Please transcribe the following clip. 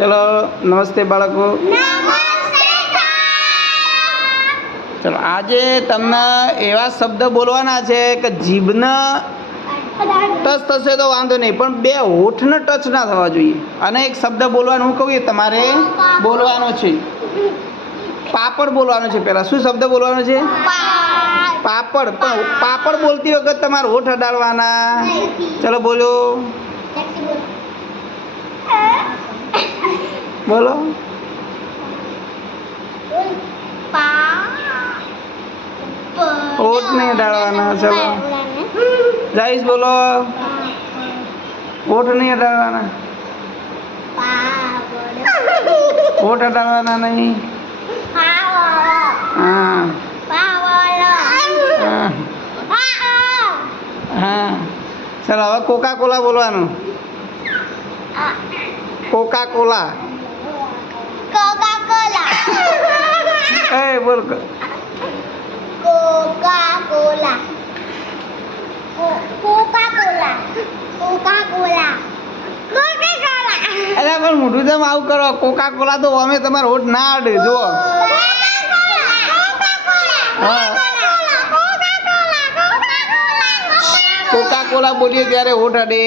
ચલો નમસ્તે બાળકો. ચલો આજે તમને એવા શબ્દ બોલવાના છે કે જીભના ટચ થશે તો વાંધો નહીં પણ બે હોઠને ટચ ના થવા જોઈએ. અને એક શબ્દ બોલવાનું હું કહું તમારે બોલવાનો છે. પાપડ બોલવાનો છે પહેલાં. શું શબ્દ બોલવાનો છે? પાપડ. પણ પાપડ બોલતી વખત તમારે હોઠ અડાડવાના. ચલો બોલો. બોલો હોઠ નહીં અડાડવાના ચલો જઈશ બોલો હોઠ નહીં અડાડવાના હોઠ અડાડવાના નહીં હા હા હા ચાલો હવે કોકા કોલા બોલવાનું કોકા કોલા બોલ Coca-Cola Coca Coca-Cola. Coca-Cola. Coca-Cola. પણ જેમ આવું કરો કોકા કોલા તો અમે તમારો હોઠ ના અડે હા. કોકા કોલા બોલીએ ત્યારે હોઠ અડે